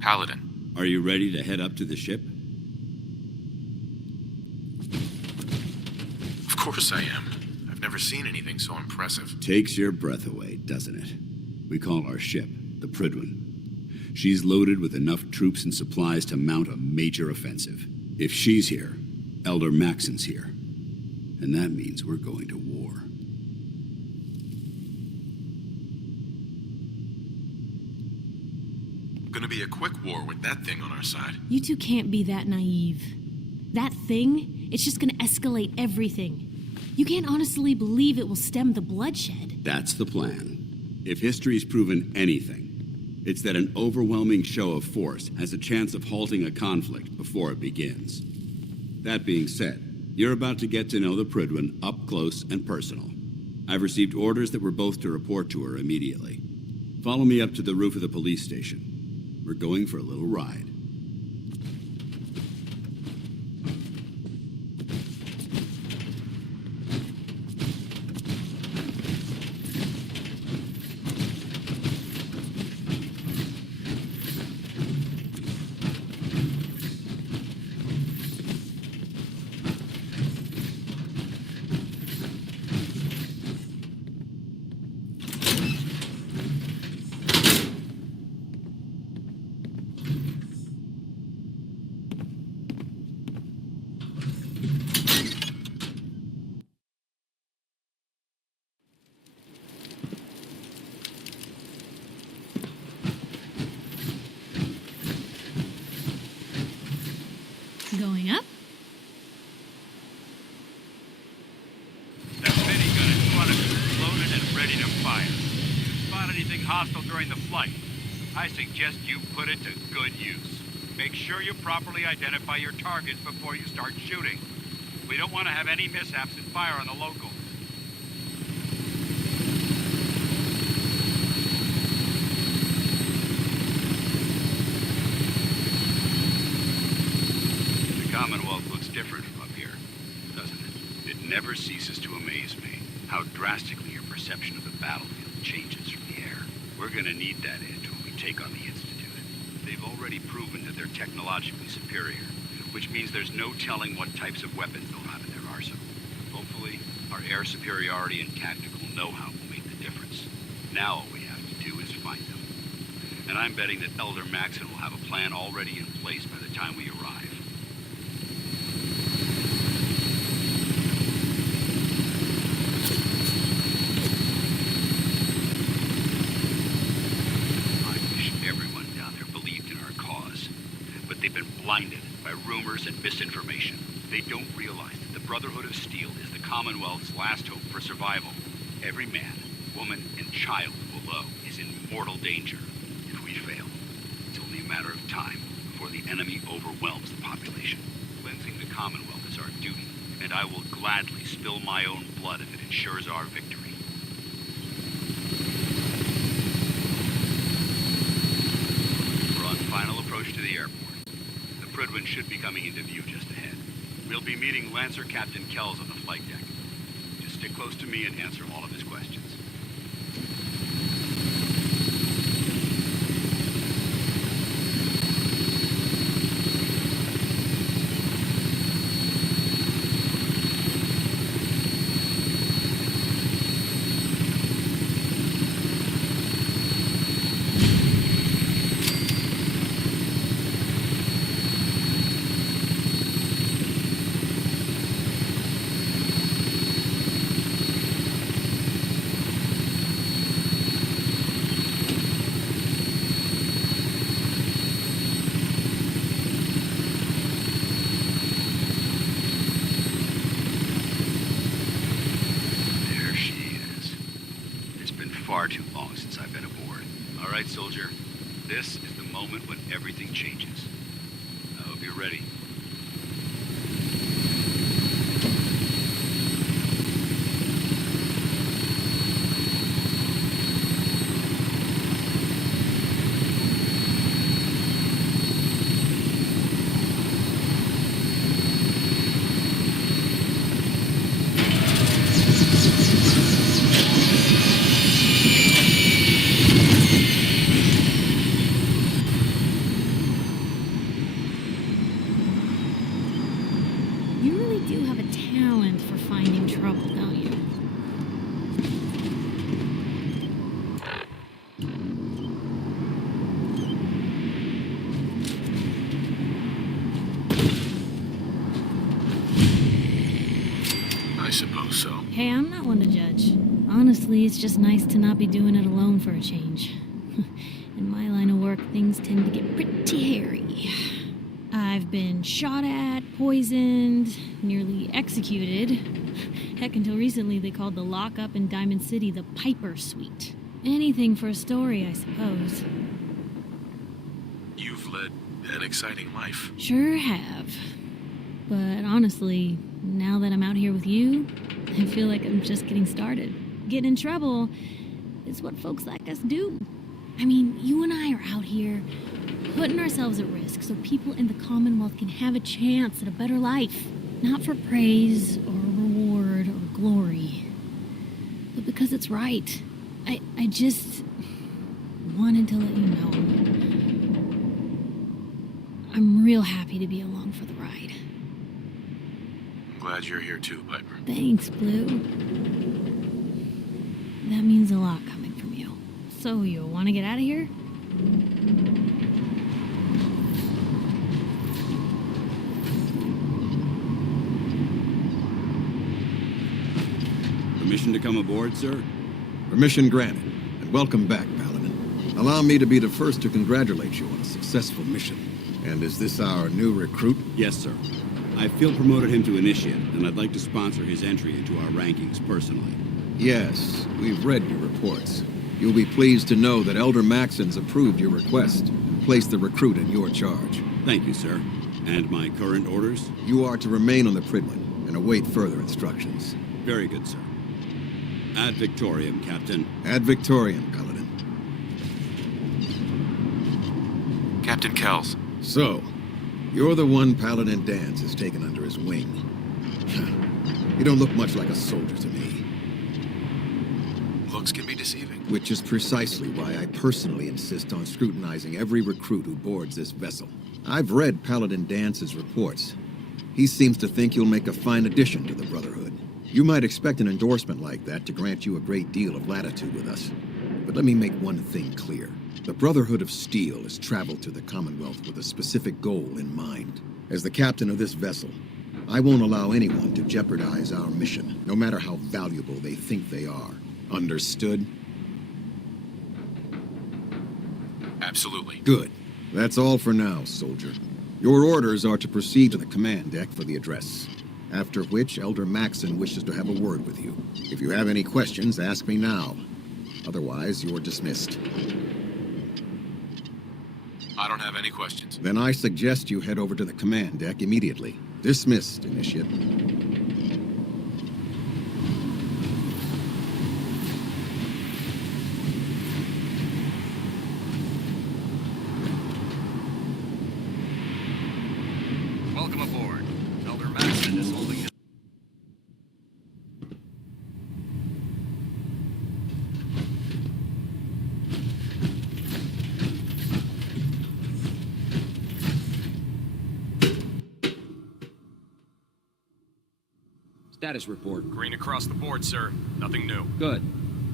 Paladin. Are you ready to head up to the ship? Of course I am. I've never seen anything so impressive. Takes your breath away, doesn't it? We call our ship the Prydwen. She's loaded with enough troops and supplies to mount a major offensive. If she's here, Elder Maxon's here. And that means we're going to war. Gonna be a quick war with that thing on our side. You two can't be that naive. That thing, it's just gonna escalate everything. You can't honestly believe it will stem the bloodshed. That's the plan. If history's proven anything, it's that an overwhelming show of force has a chance of halting a conflict before it begins. That being said, you're about to get to know the Prydwen up close and personal. I've received orders that we're both to report to her immediately. Follow me up to the roof of the police station. We're going for a little ride. Going up? That minigun in front of you is loaded and ready to fire. If you spot anything hostile during the flight, I suggest you put it to good use. Make sure you properly identify your targets before you start shooting. We don't want to have any mishaps and fire on the locals. Commonwealth looks different from up here, doesn't it? It never ceases to amaze me how drastically your perception of the battlefield changes from the air. We're gonna need that edge when we take on the Institute. They've already proven that they're technologically superior, which means there's no telling what types of weapons they'll have in their arsenal. Hopefully, our air superiority and tactical know-how will make the difference. Now all we have to do is find them. And I'm betting that Elder Maxon will have a plan already in place by the time we arrive. They've been blinded by rumors and misinformation. They don't realize that the Brotherhood of Steel is the Commonwealth's last hope for survival. Every man, woman, and child below is in mortal danger. If we fail, it's only a matter of time before the enemy overwhelms the population. Cleansing the Commonwealth is our duty, and I will gladly spill my own blood if it ensures our victory. We're on final approach to the airport. Prydwen should be coming into view just ahead. We'll be meeting Lancer Captain Kells on the flight deck. Just stick close to me and answer all of his questions. Far too long since I've been aboard. All right, soldier. This is the moment when everything changes. I hope you're ready. suppose so. Hey, I'm not one to judge. Honestly, it's just nice to not be doing it alone for a change. In my line of work, things tend to get pretty hairy. I've been shot at, poisoned, nearly executed. Heck, until recently they called the lockup in Diamond City the Piper Suite. Anything for a story, I suppose. You've led an exciting life. Sure have. But honestly, now that I'm out here with you, I feel like I'm just getting started. Getting in trouble is what folks like us do. I mean, you and I are out here putting ourselves at risk so people in the Commonwealth can have a chance at a better life. Not for praise or reward or glory, but because it's right. I just wanted to let you know I'm real happy to be along for the ride. I'm glad you're here too, Piper. Thanks, Blue. That means a lot coming from you. So, you want to get out of here? Permission to come aboard, sir? Permission granted, and welcome back, Paladin. Allow me to be the first to congratulate you on a successful mission. And is this our new recruit? Yes, sir. I feel promoted him to initiate, and I'd like to sponsor his entry into our rankings personally. Yes, we've read your reports. You'll be pleased to know that Elder Maxon's approved your request and placed the recruit in your charge. Thank you, sir. And my current orders? You are to remain on the Pridlin and await further instructions. Very good, sir. Ad Victoriam, Captain. Ad Victoriam, Paladin. Captain Kells. So, you're the one Paladin Danse has taken under his wing. You don't look much like a soldier to me. Looks can be deceiving. Which is precisely why I personally insist on scrutinizing every recruit who boards this vessel. I've read Paladin Dance's reports. He seems to think you'll make a fine addition to the Brotherhood. You might expect an endorsement like that to grant you a great deal of latitude with us. But let me make one thing clear. The Brotherhood of Steel has traveled to the Commonwealth with a specific goal in mind. As the captain of this vessel, I won't allow anyone to jeopardize our mission, no matter how valuable they think they are. Understood? Absolutely. Good. That's all for now, soldier. Your orders are to proceed to the command deck for the address. After which, Elder Maxon wishes to have a word with you. If you have any questions, ask me now. Otherwise, you're dismissed. I don't have any questions. Then I suggest you head over to the command deck immediately. Dismissed, Initiate. Welcome aboard. Elder Maxon is holding his... Status report. Green across the board, sir. Nothing new. Good.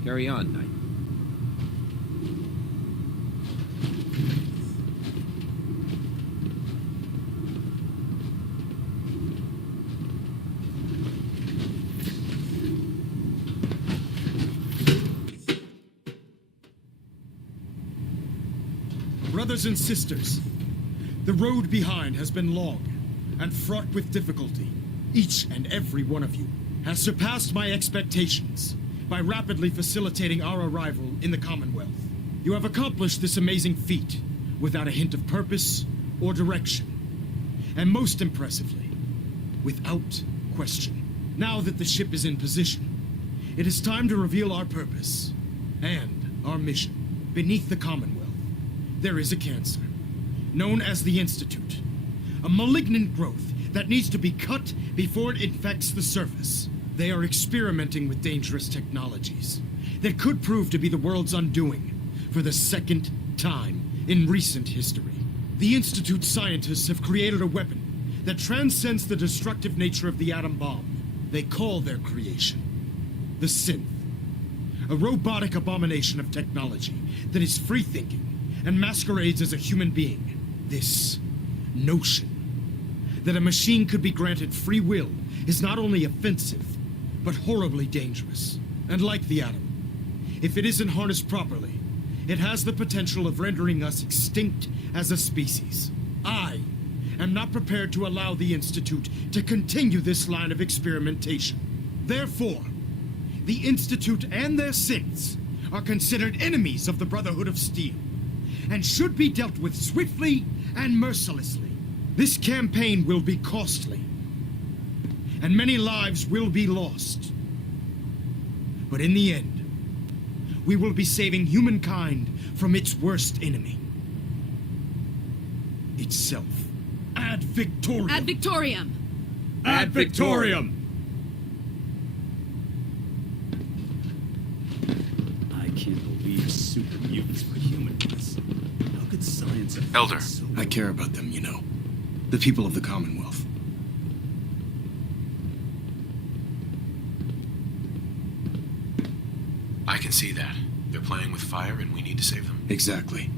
Carry on, Knight. Brothers and sisters, the road behind has been long and fraught with difficulty. Each and every one of you has surpassed my expectations by rapidly facilitating our arrival in the Commonwealth. You have accomplished this amazing feat without a hint of purpose or direction. And most impressively, without question. Now that the ship is in position, it is time to reveal our purpose and our mission. Beneath the Commonwealth, there is a cancer, known as the Institute. A malignant growth that needs to be cut before it infects the surface. They are experimenting with dangerous technologies that could prove to be the world's undoing for the second time in recent history. The Institute scientists have created a weapon that transcends the destructive nature of the atom bomb. They call their creation the Synth, a robotic abomination of technology that is free-thinking and masquerades as a human being. This notion that a machine could be granted free will is not only offensive, but horribly dangerous. And like the atom, if it isn't harnessed properly, it has the potential of rendering us extinct as a species. I am not prepared to allow the Institute to continue this line of experimentation. Therefore, the Institute and their synths are considered enemies of the Brotherhood of Steel, and should be dealt with swiftly and mercilessly. This campaign will be costly, and many lives will be lost. But in the end, we will be saving humankind from its worst enemy. Itself. Ad Victoriam! Ad Victoriam! Ad Victoriam! I can't believe super mutants were humans. How could science have Elder. I care about them, you know. The people of the Commonwealth. I can see that. They're playing with fire and we need to save them. Exactly.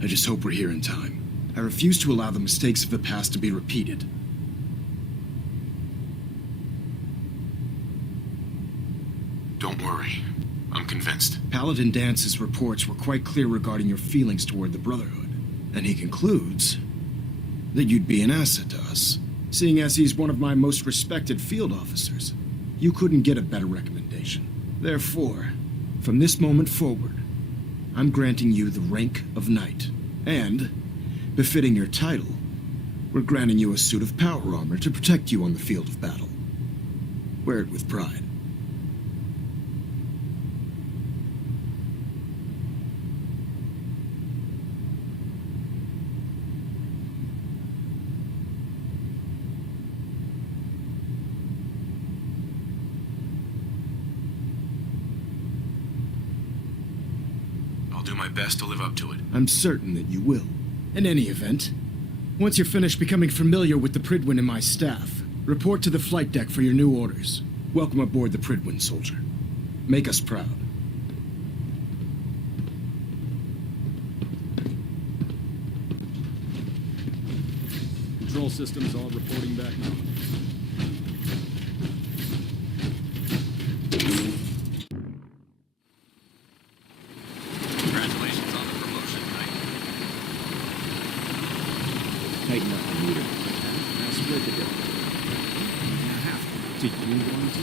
I just hope we're here in time. I refuse to allow the mistakes of the past to be repeated. Don't worry. I'm convinced. Paladin Dance's reports were quite clear regarding your feelings toward the Brotherhood. And he concludes that you'd be an asset to us, seeing as he's one of my most respected field officers. You couldn't get a better recommendation. Therefore, from this moment forward, I'm granting you the rank of Knight. And, befitting your title, we're granting you a suit of power armor to protect you on the field of battle. Wear it with pride. I'll do my best to live up to it. I'm certain that you will. In any event, once you're finished becoming familiar with the Pridwin and my staff, report to the flight deck for your new orders. Welcome aboard the Pridwin, soldier. Make us proud. Control systems all reporting back now. Congratulations on the promotion, Knight. Tighten up the meter. Now split the difference. Now half. Did you want to?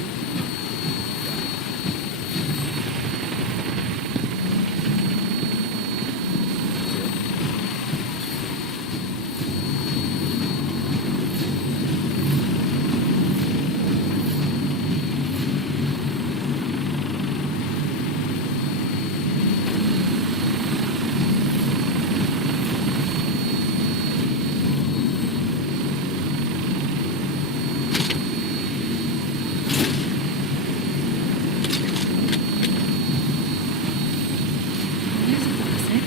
There's a classic.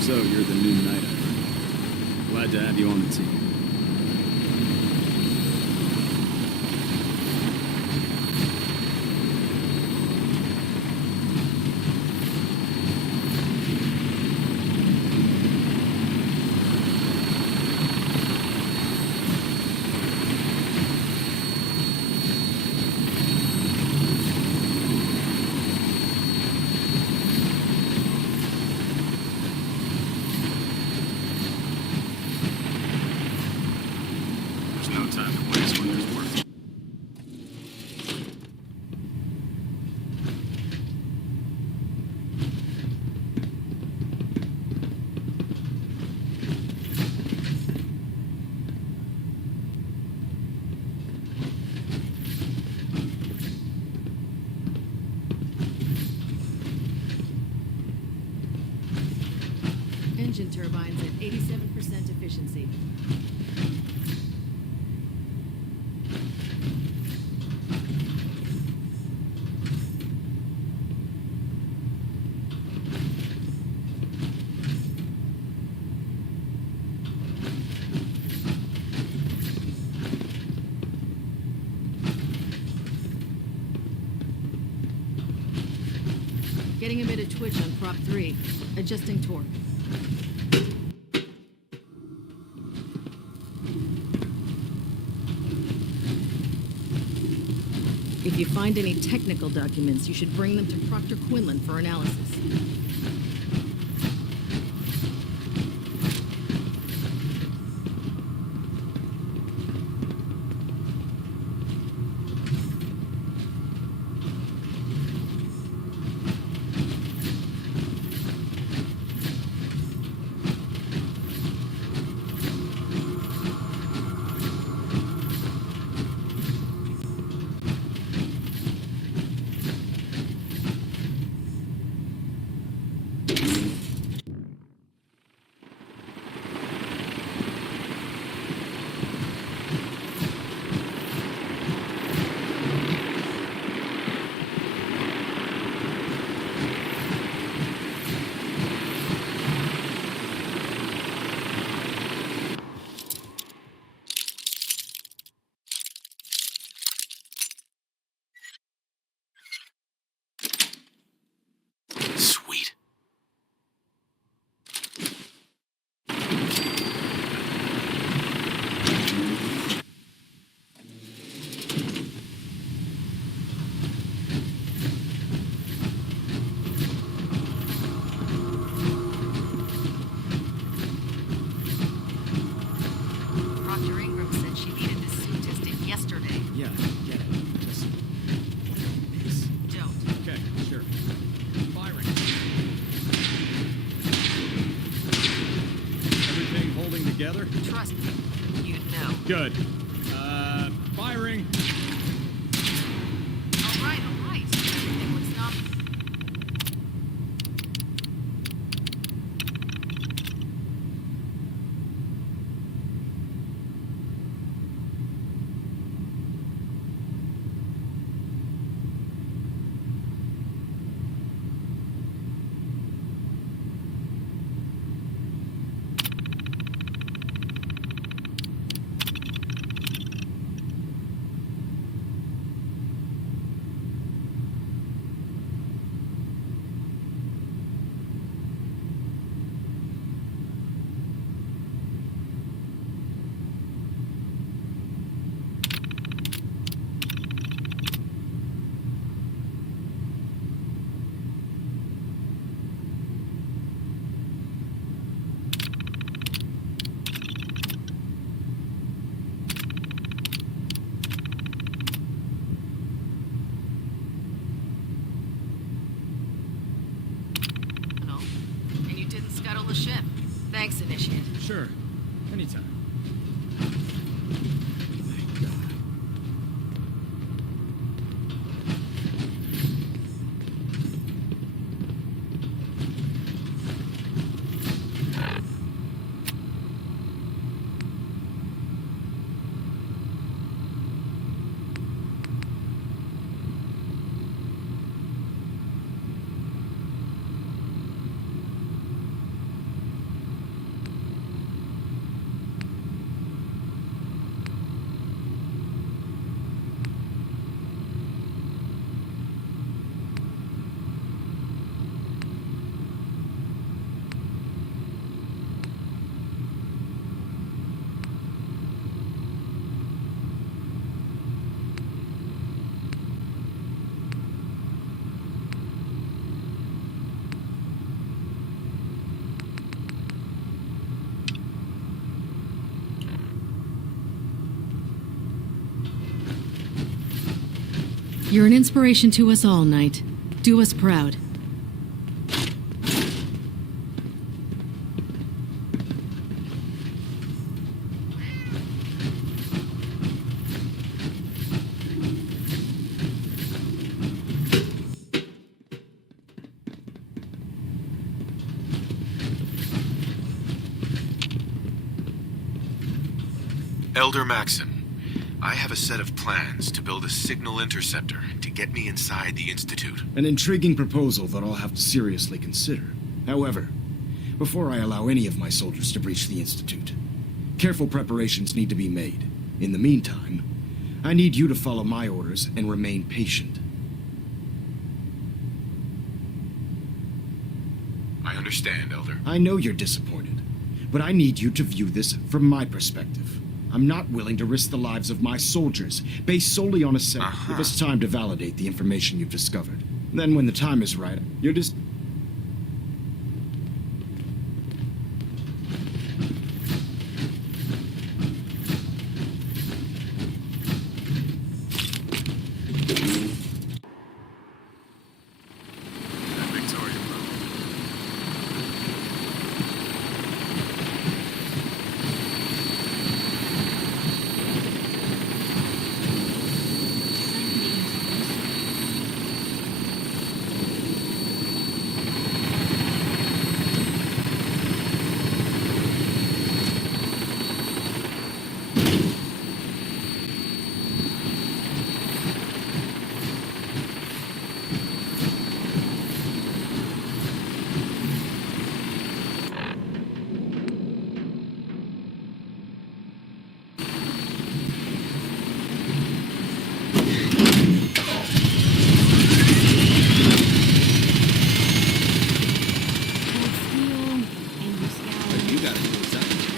So you're the new knight, I heard. Glad to have you on the team. There's no time to waste when there's work. Engine turbines at 87% efficiency. Getting a bit of twitch on prop 3. Adjusting torque. If you find any technical documents, you should bring them to Proctor Quinlan for analysis. Sweet. Proctor Ingram said she needed this suit tested yesterday. Yeah, get it. Just... Miss. Don't. Okay, sure. Firing. Everything holding together? Trust me, you'd know. Good. Firing. All right, all right. Everything looks nominal. And you didn't scuttle the ship. Thanks, Initiate. Sure. Anytime. Thank God. You're an inspiration to us all, Knight. Do us proud. Elder Maxon, I have a set of plans to build a signal interceptor to get me inside the Institute. An intriguing proposal that I'll have to seriously consider. However, before I allow any of my soldiers to breach the Institute, careful preparations need to be made. In the meantime, I need you to follow my orders and remain patient. understand, Elder. I know you're disappointed, but I need you to view this from my perspective. I'm not willing to risk the lives of my soldiers based solely on a set. Give us time to validate the information you've discovered. Then when the time is right, you're just...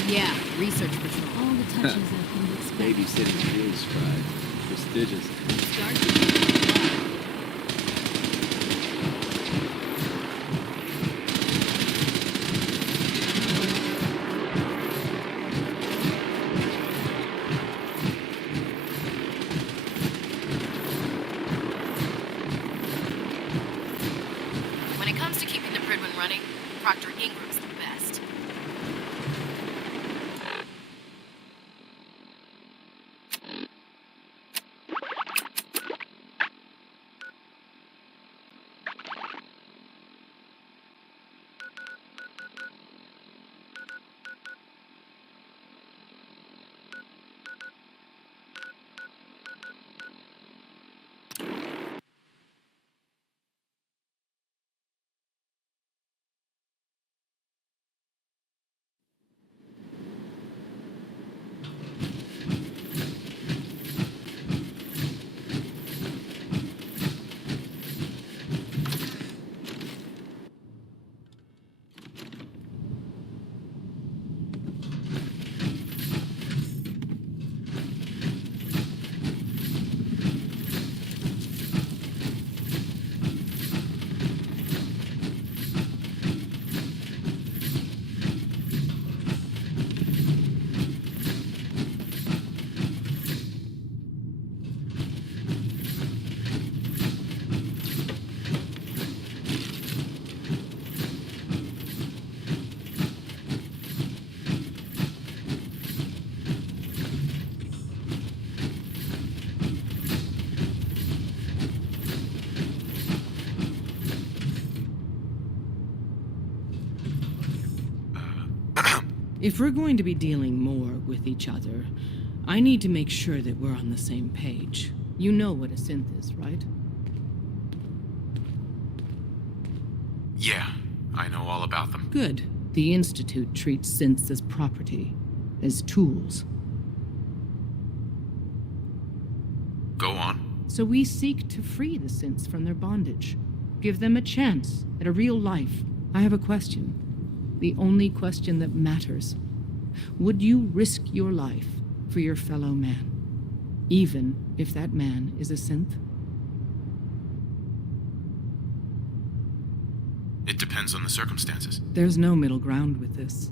Yeah, research patrol. All the touches that you expect. Babysitting field scribe. Prestigious. When it comes to keeping the Pridwen running, Proctor Ingram's the best. If we're going to be dealing more with each other, I need to make sure that we're on the same page. You know what a synth is, right? Yeah, I know all about them. Good. The Institute treats synths as property, as tools. Go on. So we seek to free the synths from their bondage. Give them a chance at a real life. I have a question. The only question that matters. Would you risk your life for your fellow man? Even if that man is a synth? It depends on the circumstances. There's no middle ground with this.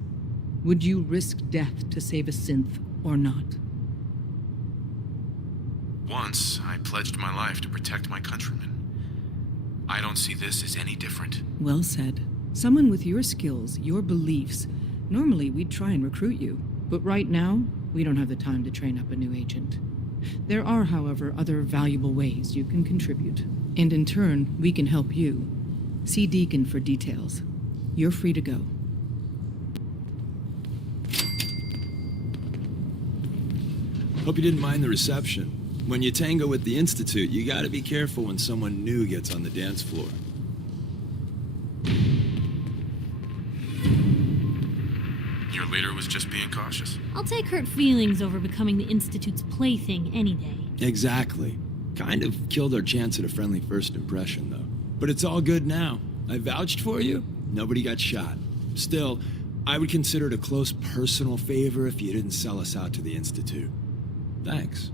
Would you risk death to save a synth or not? Once, I pledged my life to protect my countrymen. I don't see this as any different. Well said. Someone with your skills, your beliefs, normally we'd try and recruit you. But right now, we don't have the time to train up a new agent. There are, however, other valuable ways you can contribute. And in turn, we can help you. See Deacon for details. You're free to go. Hope you didn't mind the reception. When you tango with the Institute, you gotta be careful when someone new gets on the dance floor. Your leader was just being cautious. I'll take hurt feelings over becoming the Institute's plaything any day. Exactly. Kind of killed our chance at a friendly first impression, though. But it's all good now. I vouched for you, Nobody got shot. Still, I would consider it a close personal favor if you didn't sell us out to the Institute. Thanks.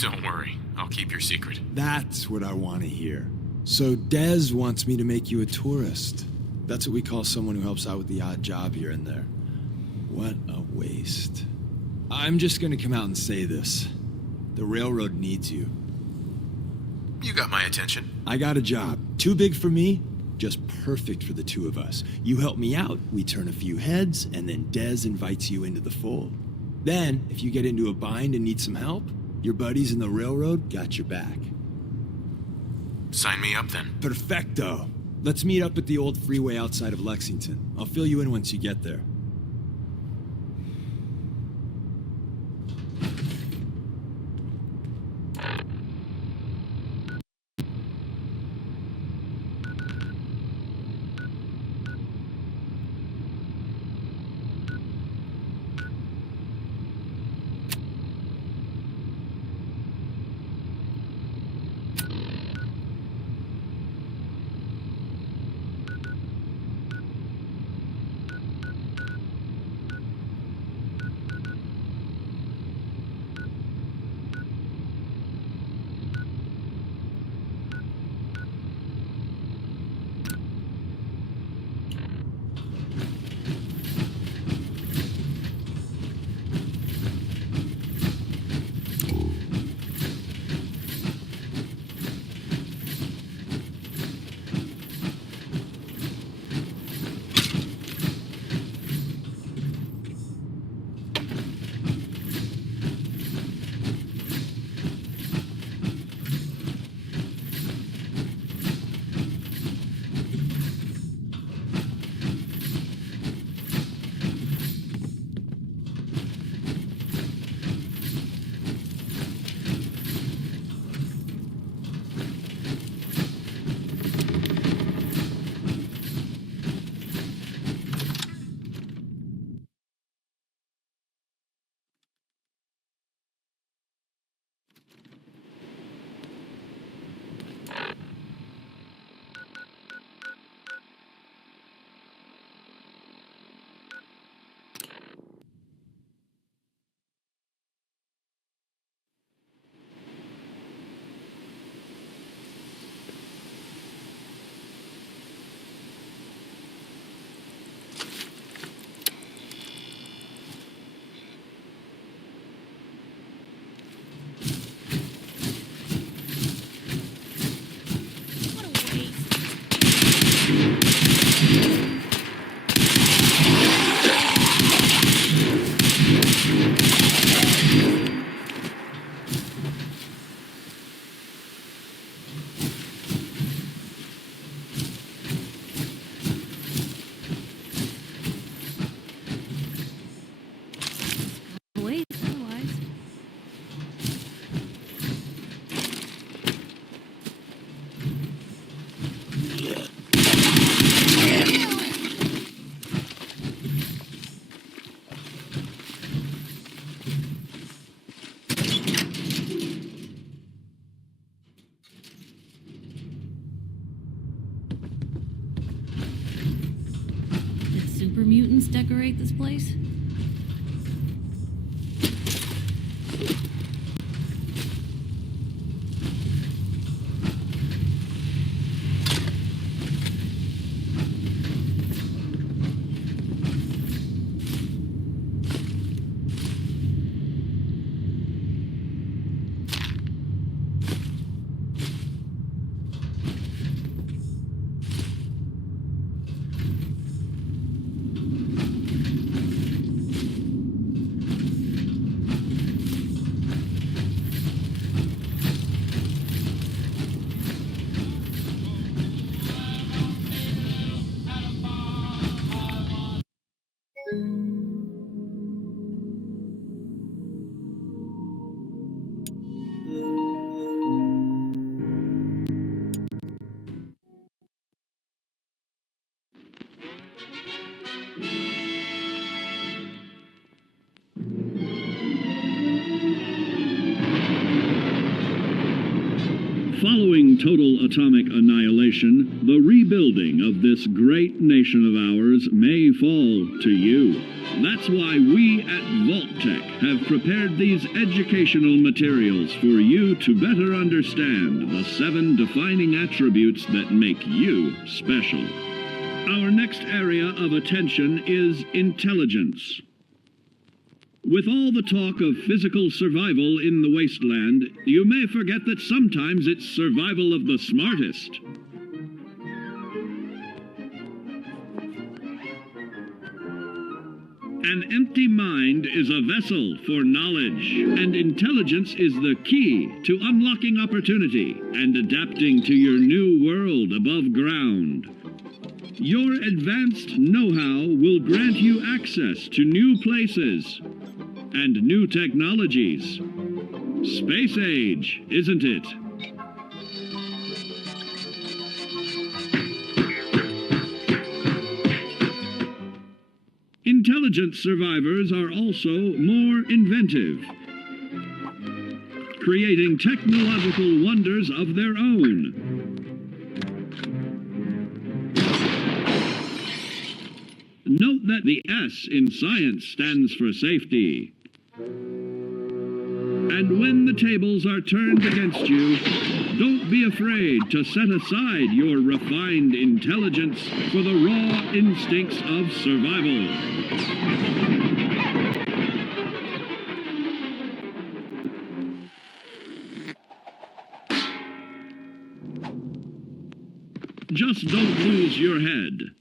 Don't worry, I'll keep your secret. That's what I want to hear. So Dez wants me to make you a tourist. That's what we call someone who helps out with the odd job here and there. What a waste. I'm just gonna come out and say this. The railroad needs you. You got my attention. I got a job. Too big for me, just perfect for the two of us. You help me out, we turn a few heads, and then Dez invites you into the fold. Then, if you get into a bind and need some help, your buddies in the railroad got your back. Sign me up then. Perfecto. Let's meet up at the old freeway outside of Lexington. I'll fill you in once you get there. Super mutants decorate this place? Following total atomic annihilation, the rebuilding of this great nation of ours may fall to you. That's why we at Vault-Tec have prepared these educational materials for you to better understand the 7 defining attributes that make you special. Our next area of attention is intelligence. With all the talk of physical survival in the wasteland, you may forget that sometimes it's survival of the smartest. An empty mind is a vessel for knowledge, and intelligence is the key to unlocking opportunity and adapting to your new world above ground. Your advanced know-how will grant you access to new places and new technologies. Space age, isn't it? Intelligent survivors are also more inventive, creating technological wonders of their own. Note that the S in science stands for safety. And when the tables are turned against you, don't be afraid to set aside your refined intelligence for the raw instincts of survival. Just don't lose your head.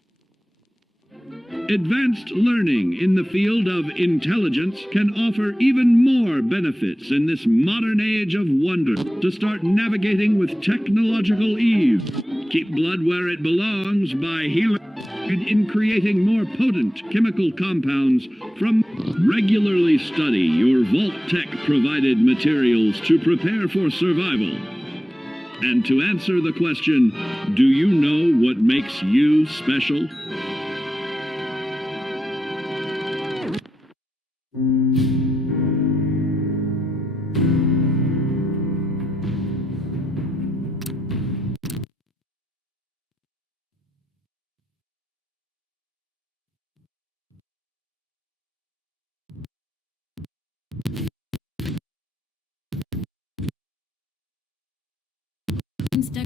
Advanced learning in the field of intelligence can offer even more benefits in this modern age of wonder to start navigating with technological ease. Keep blood where it belongs by healing in creating more potent chemical compounds from. Regularly study your Vault-Tec provided materials to prepare for survival. And to answer the question, do you know what makes you special? Stuck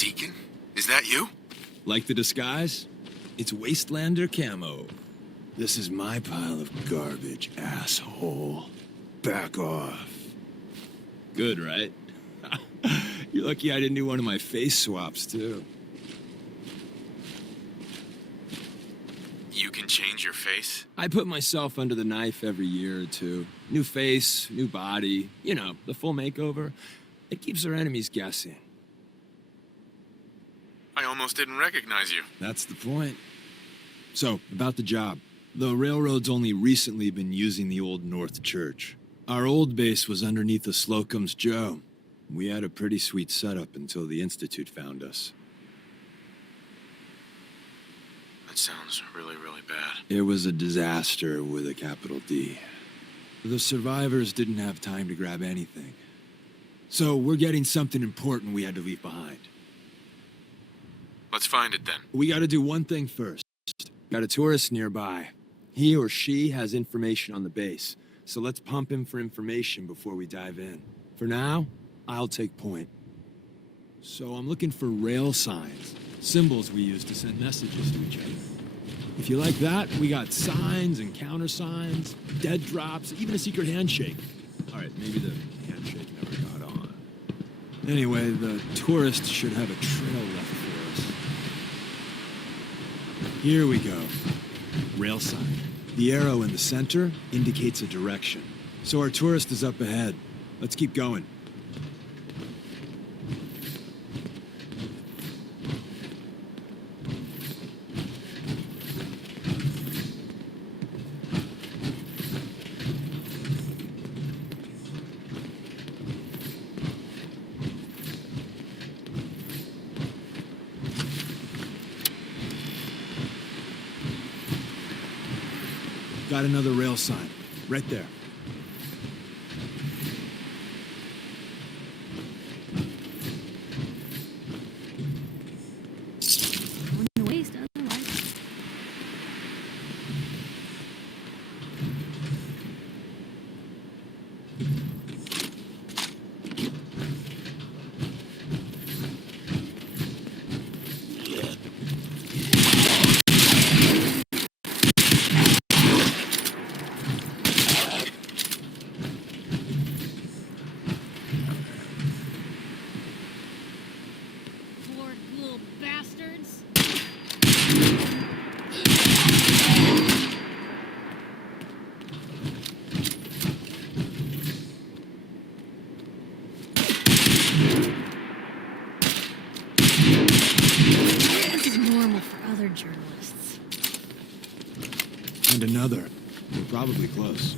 Deacon? Is that you? Like the disguise? It's Wastelander camo. This is my pile of garbage, asshole. Back off. Good, right? You're lucky I didn't do one of my face swaps, too. You can change your face? I put myself under the knife every year or two. New face, new body. You know, the full makeover. It keeps our enemies guessing. I almost didn't recognize you. That's the point. So, about the job. The railroad's only recently been using the Old North Church. Our old base was underneath the Slocum's Joe. We had a pretty sweet setup until the Institute found us. That sounds really, really bad. It was a disaster with a capital D. The survivors didn't have time to grab anything. So we're getting something important we had to leave behind. Let's find it then. We gotta do one thing first. Got a tourist nearby. He or she has information on the base. So let's pump him for information before we dive in. For now, I'll take point. So I'm looking for rail signs. Symbols we use to send messages to each other. If you like that, we got signs and countersigns, dead drops, even a secret handshake. All right, maybe the handshake never got on. Anyway, the tourist should have a trail left for us. Here we go. Rail sign. The arrow in the center indicates a direction. So our tourist is up ahead. Let's keep going. Got another rail sign, right there. Wouldn't waste otherwise. another. We're probably close.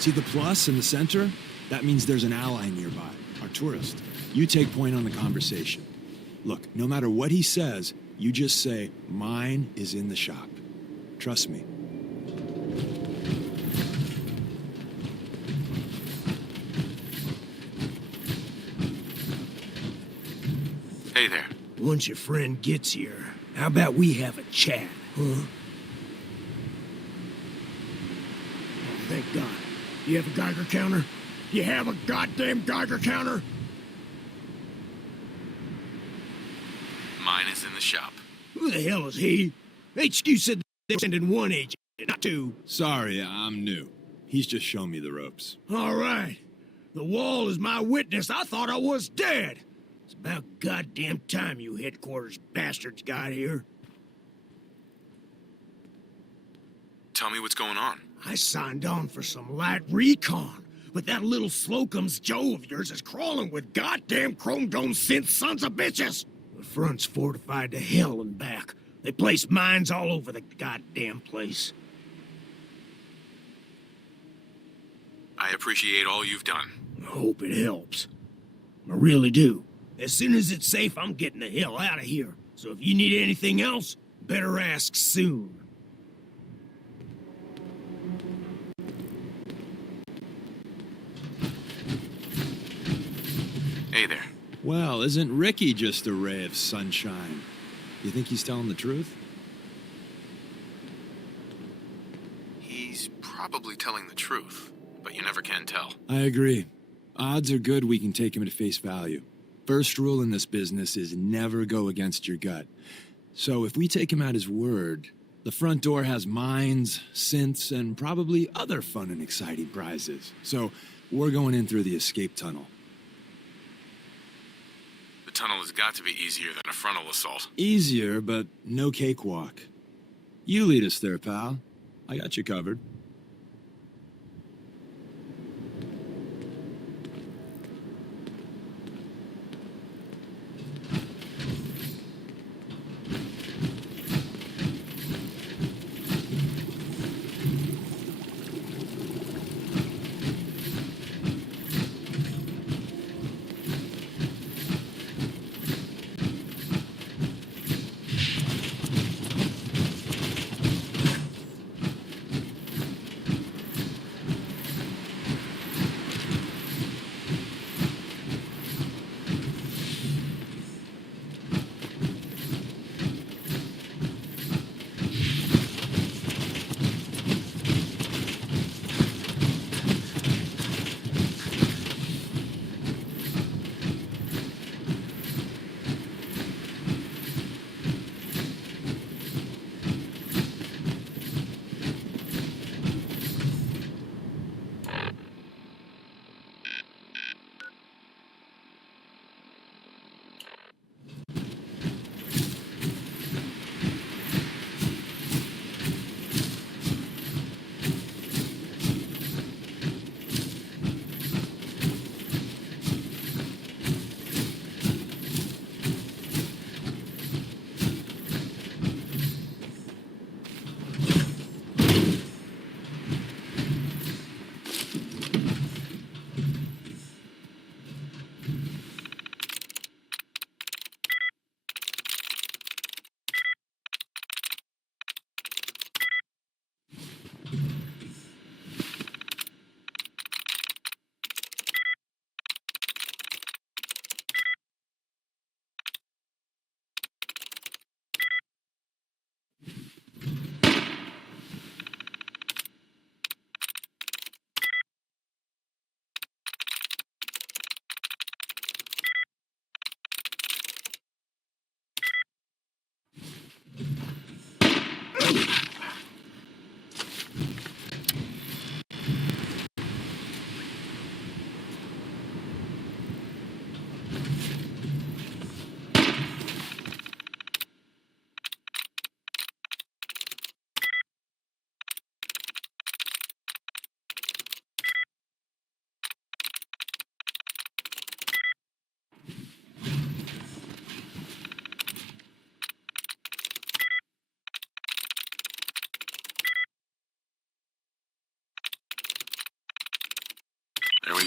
See the plus in the center? That means there's an ally nearby, our tourist. You take point on the conversation. Look, no matter what he says, you just say, mine is in the shop. Trust me. Hey there. Once your friend gets here, how about we have a chat, huh? Thank God. You have a Geiger counter? You have a goddamn Geiger counter? Mine is in the shop. Who the hell is he? HQ said they were sending one agent, not two. Sorry, I'm new. He's just shown me the ropes. All right. The wall is my witness. I thought I was dead. It's about goddamn time you headquarters bastards got here. Tell me what's going on. I signed on for some light recon, but that little Slocum's Joe of yours is crawling with goddamn chrome dome synth sons of bitches. The front's fortified to hell and back. They place mines all over the goddamn place. I appreciate all you've done. I hope it helps. I really do. As soon as it's safe, I'm getting the hell out of here. So if you need anything else, better ask soon. Hey there. Well, isn't Ricky just a ray of sunshine? You think he's telling the truth? He's probably telling the truth, but you never can tell. I agree. Odds are good we can take him at face value. First rule in this business is never go against your gut. So if we take him at his word, the front door has mines, synths, and probably other fun and exciting prizes. So we're going in through the escape tunnel. The tunnel has got to be easier than a frontal assault. Easier, but no cakewalk. You lead us there, pal. I got you covered.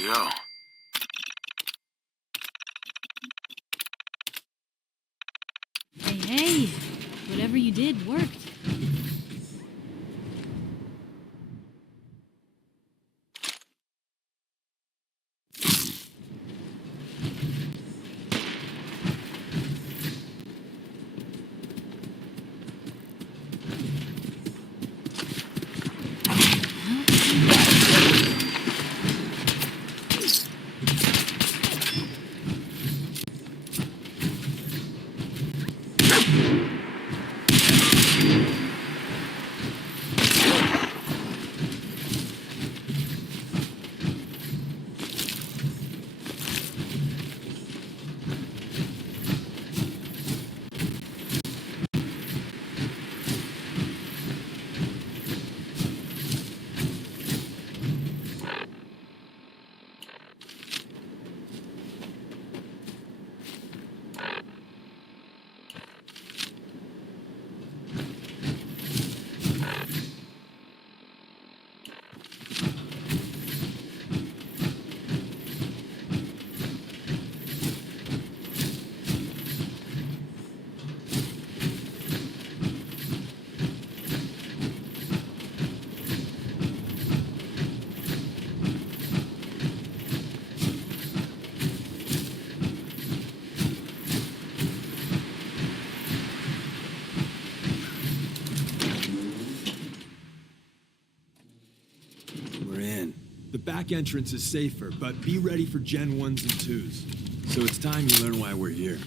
you go. Hey, whatever you did worked. The back entrance is safer, but be ready for Gen 1s and 2s. So it's time you learn why we're here.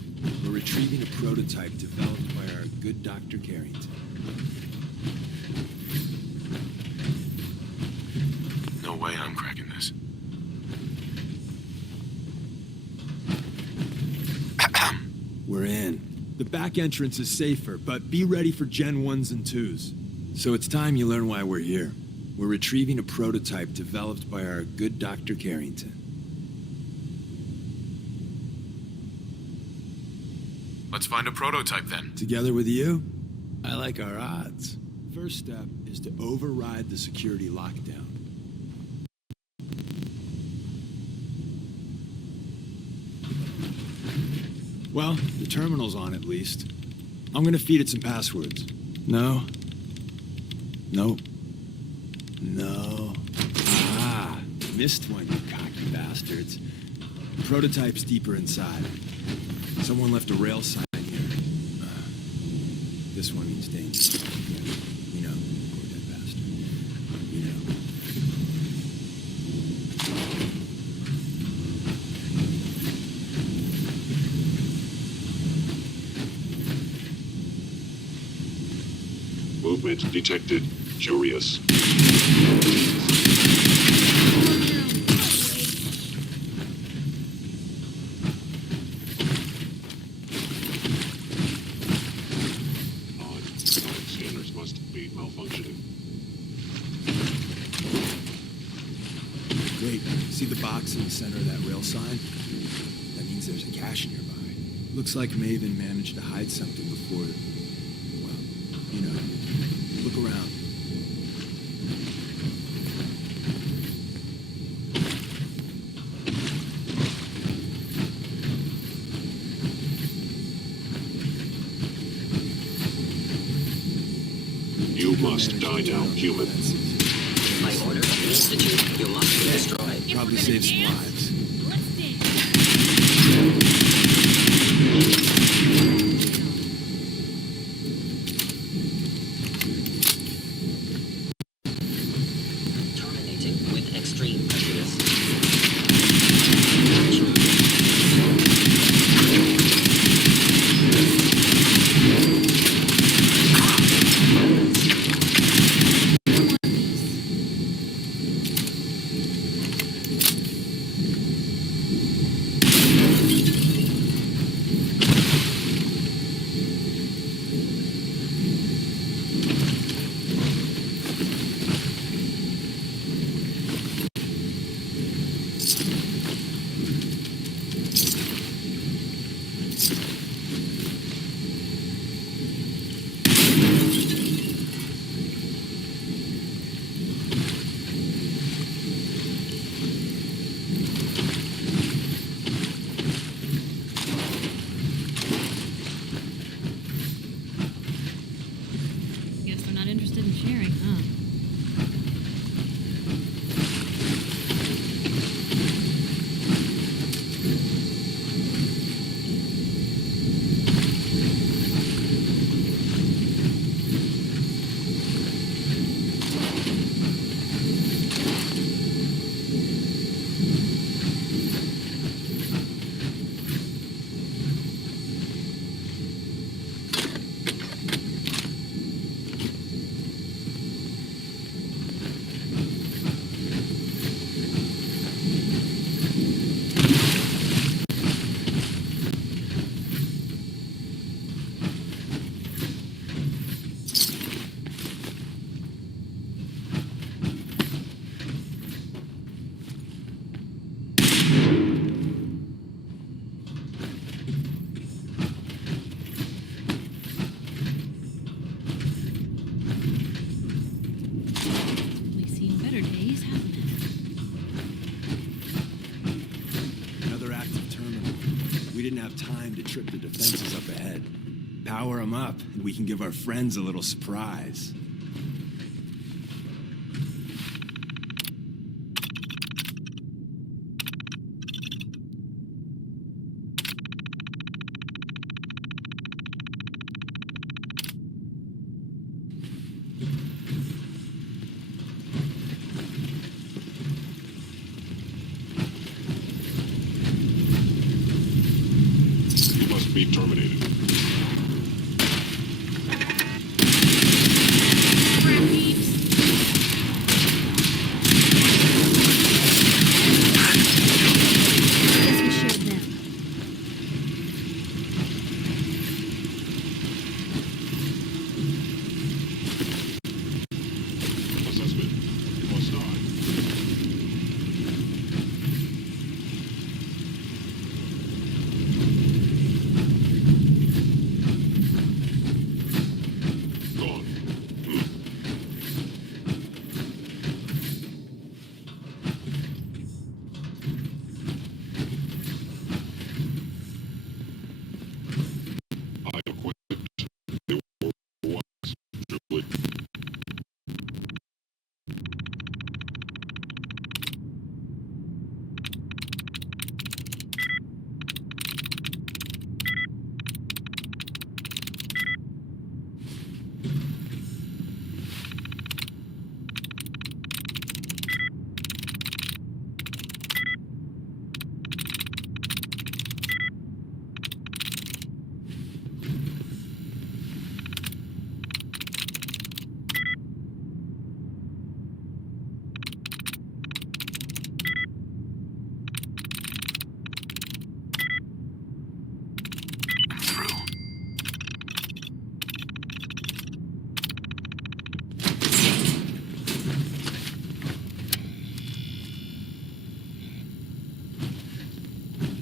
We're retrieving a prototype developed by our good Dr. Carrington. No way I'm cracking this. We're in. The back entrance is safer, but be ready for Gen 1s and 2s. So it's time you learn why we're here. We're retrieving a prototype developed by our good Dr. Carrington. Let's find a prototype then. Together with you, I like our odds. First step is to override the security lockdown. Well, the terminal's on at least. I'm gonna feed it some passwords. No. Nope. No. Ah, missed one, you cocky bastards. Prototype's deeper inside. Someone left a rail sign here. This one means danger. You know, poor dead bastard. You know. Movement detected. Curious. Scanners must be malfunctioning. Wait, see the box in the center of that rail sign? That means there's a cache nearby. Looks like Maven managed to hide something before, well, you know, look around. You must die now, human. By order of the Institute, you must be destroyed. Probably save some lives. Terminating with extreme prejudice. sharing, huh? We've seen better days, haven't it? Another active terminal. We didn't have time to trip the defenses up ahead. Power them up, and we can give our friends a little surprise. You must be terminated. Guess we shared them. Assessment. You must die. Gone. I equipped. They were once truly.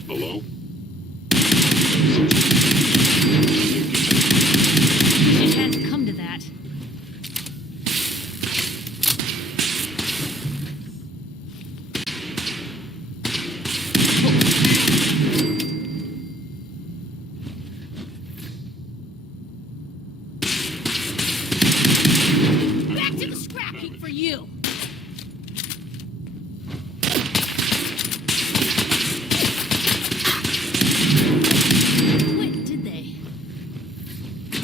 Hello? It had to come to that. Back to the scrap heap for you! Quit, did they?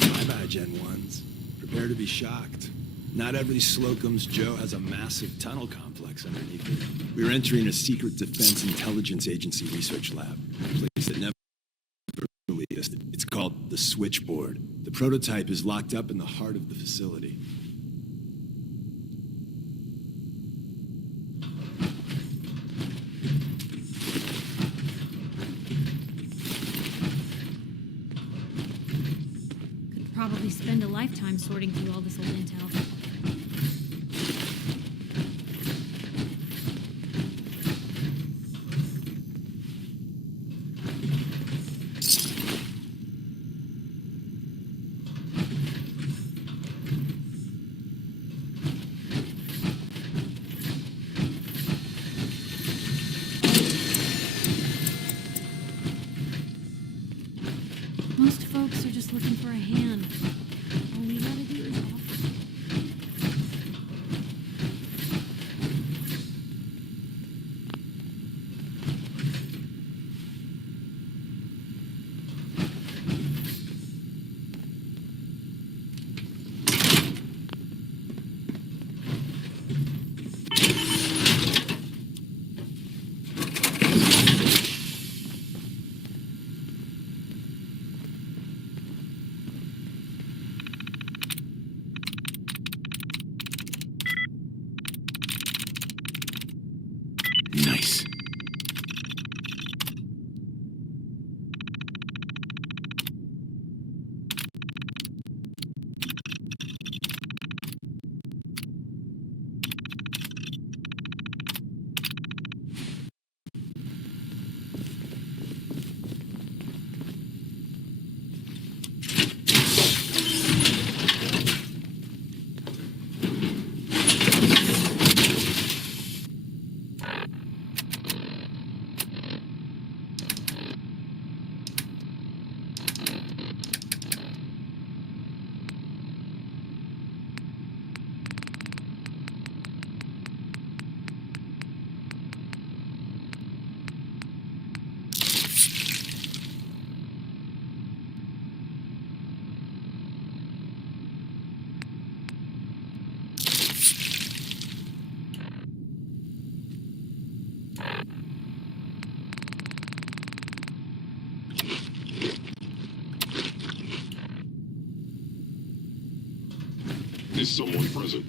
Bye-bye, Gen 1s. Prepare to be shocked. Not every Slocum's Joe has a massive tunnel complex underneath it. We're entering a secret Defense Intelligence Agency research lab, a place that never really existed. It's called the Switchboard. The prototype is locked up in the heart of the facility. Could probably spend a lifetime sorting through all this old intel. Most folks are just looking for a hand. All we gotta do is offer. Is someone present?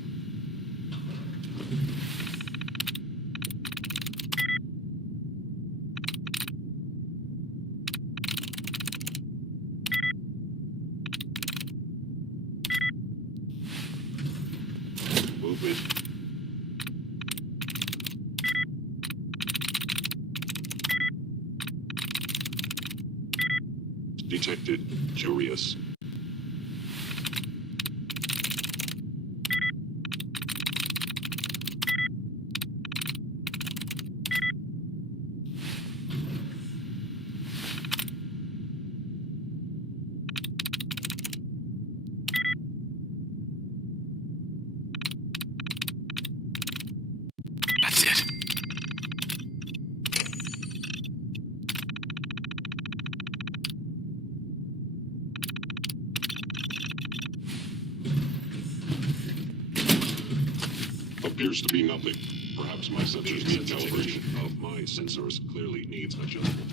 Movement. Detected. Curious. That's it. Appears to be nothing. Perhaps my sensors need calibration. Of my sensors clearly needs adjustment.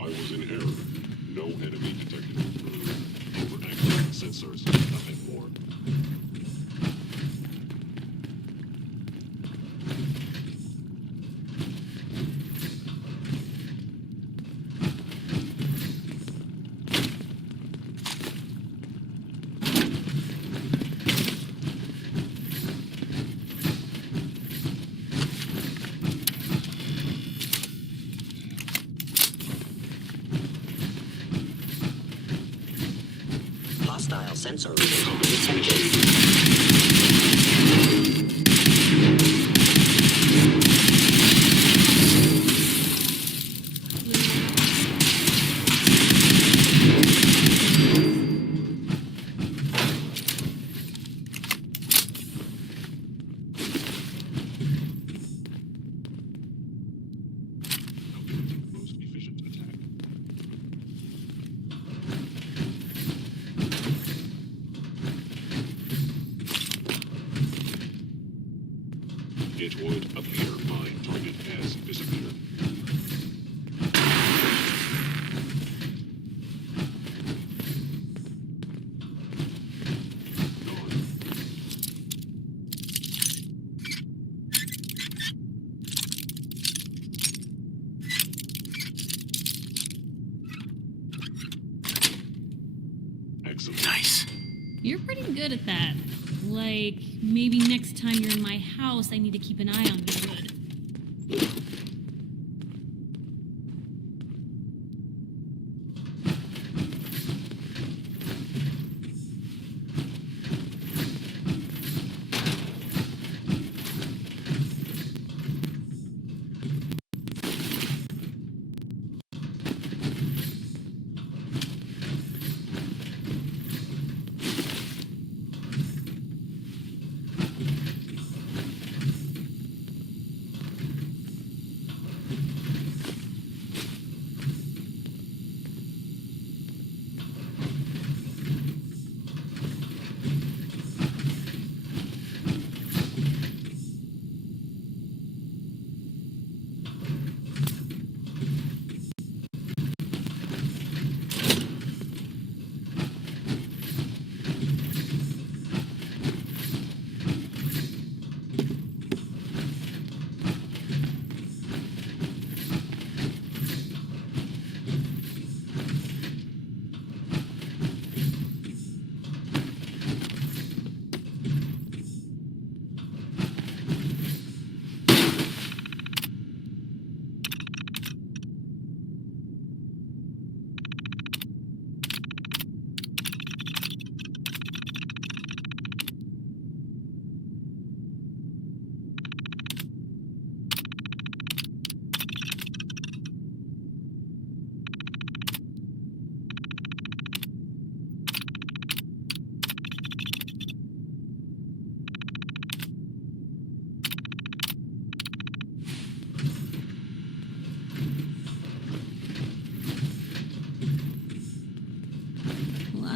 I was in error. No enemy detected. Overactive sensors. Nothing more. Hostile sensor reading detected. Most efficient attack. It would appear my target has disappeared. Gone. Excellent. Nice. You're pretty good at that. Like, maybe next time you're in my house, I need to keep an eye on you good.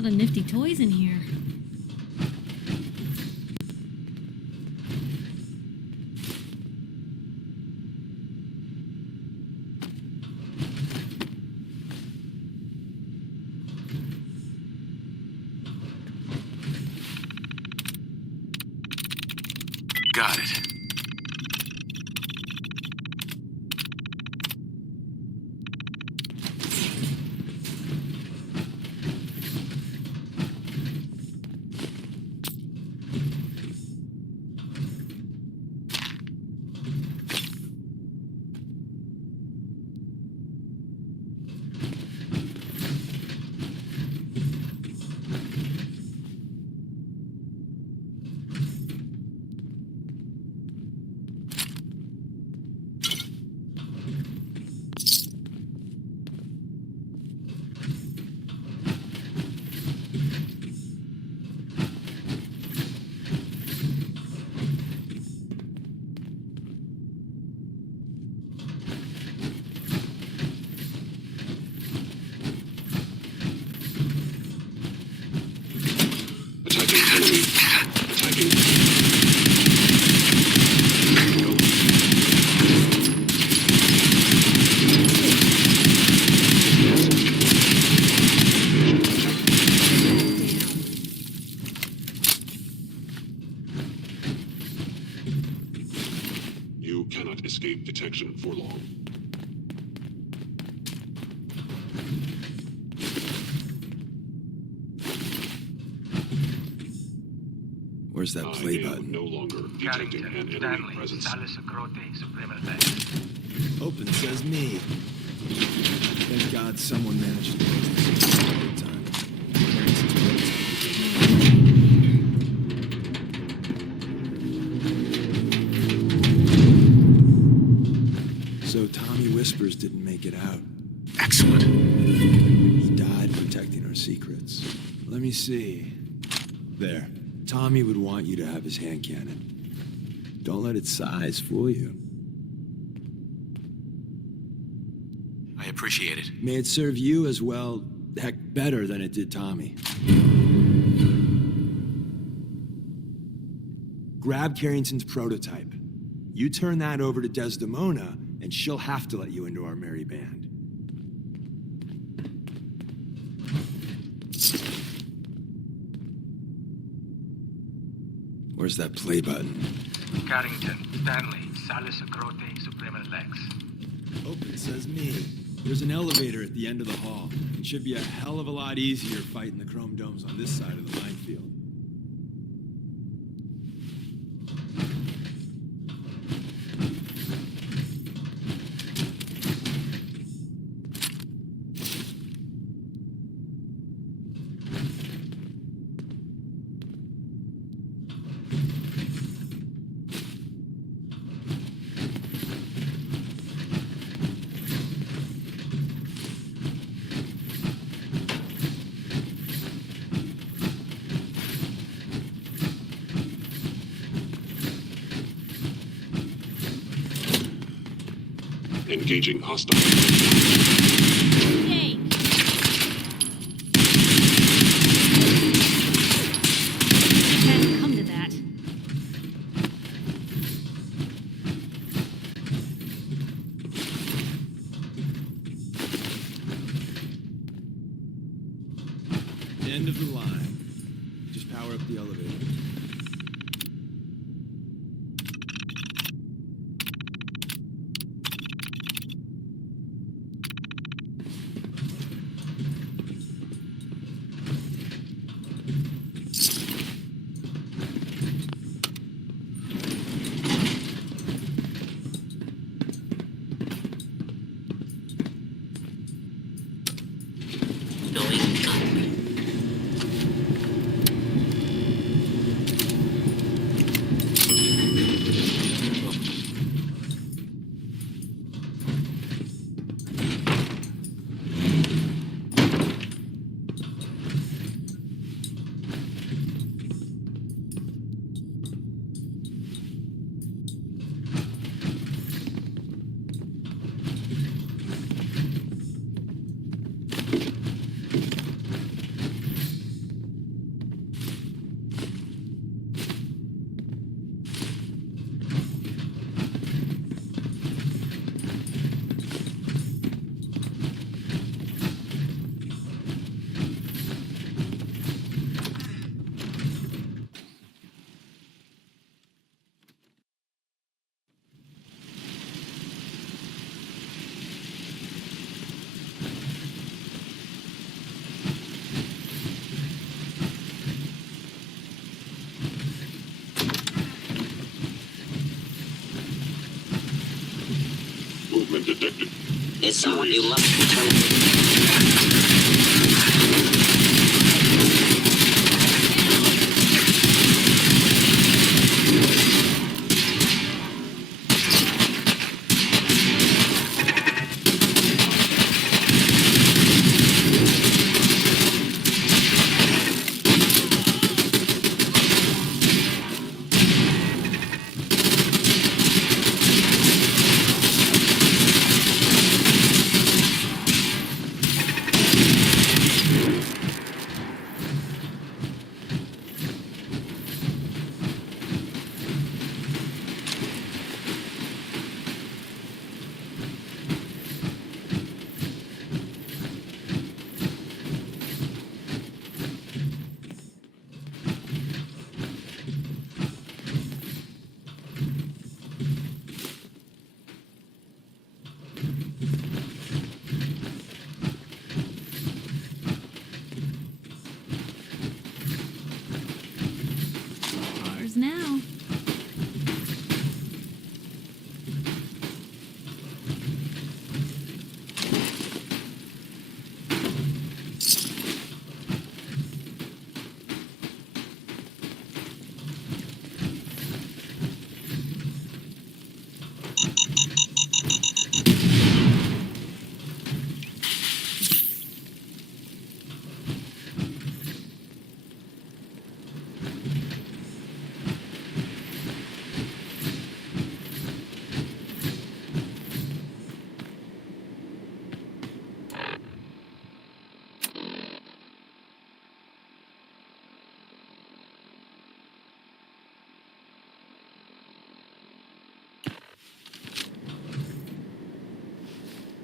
of nifty toys in here. Got it. You cannot escape detection for long. Where's that play I am button? no longer detecting an enemy presence. Open says me. Thank God someone managed to close this at the time. So Tommy Whispers didn't make it out. Excellent. He died protecting our secrets. Let me see. There. Tommy would want you to have his hand cannon. Don't let its size fool you. I appreciate it. May it serve you as well, heck, better than it did Tommy. Grab Carrington's prototype. You turn that over to Desdemona, and she'll have to let you into our merry band. Where's that play button? Carrington, Stanley, Salus Acrote, Suprema Lex. Open says me. There's an elevator at the end of the hall. It should be a hell of a lot easier fighting the chrome domes on this side of the minefield. Engaging hostile. Yay! Hadn't come to that. End of the line. Just power up the elevator. movement detected. Is someone you must return. Ours now.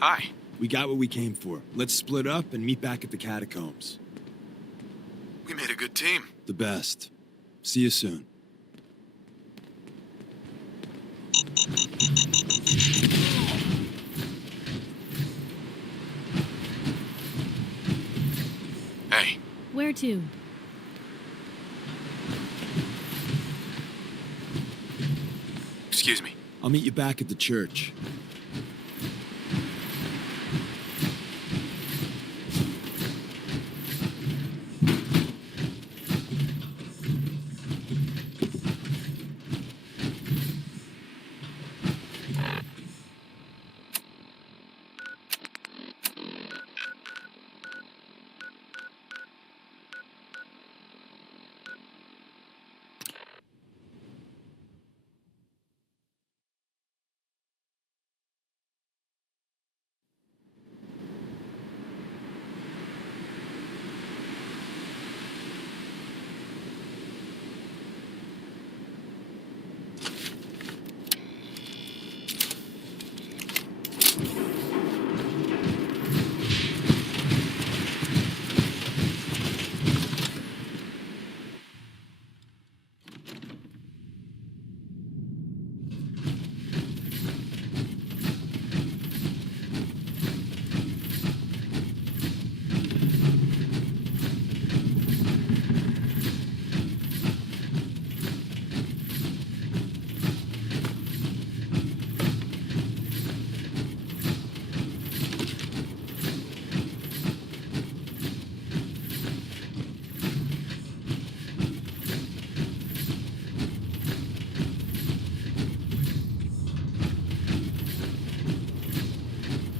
Hi. We got what we came for. Let's split up and meet back at the catacombs. We made a good team. The best. See you soon. Hey. Where to? Excuse me. I'll meet you back at the church.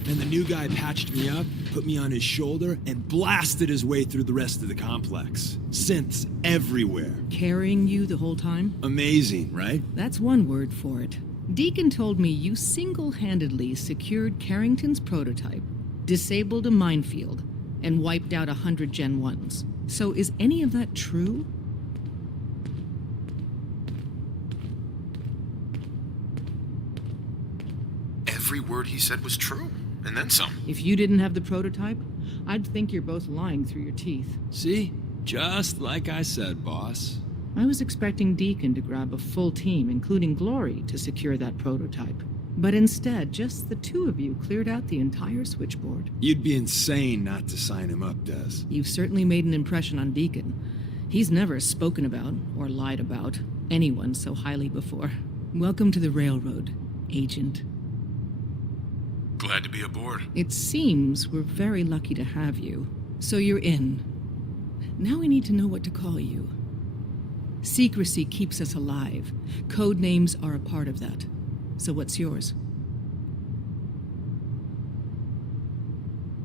And the new guy patched me up, put me on his shoulder, and blasted his way through the rest of the complex. Synths everywhere. Carrying you the whole time? Amazing, right? That's one word for it. Deacon told me you single-handedly secured Carrington's prototype, disabled a minefield, and wiped out 100 Gen 1s. So is any of that true? Every word he said was true, and then some. If you didn't have the prototype, I'd think you're both lying through your teeth. See? Just like I said, boss. I was expecting Deacon to grab a full team, including Glory, to secure that prototype. But instead, just the two of you cleared out the entire switchboard. You'd be insane not to sign him up, Des. You've certainly made an impression on Deacon. He's never spoken about, or lied about, anyone so highly before. Welcome to the Railroad, Agent. Glad to be aboard. It seems we're very lucky to have you. So you're in. Now we need to know what to call you. Secrecy keeps us alive. Code names are a part of that. So what's yours?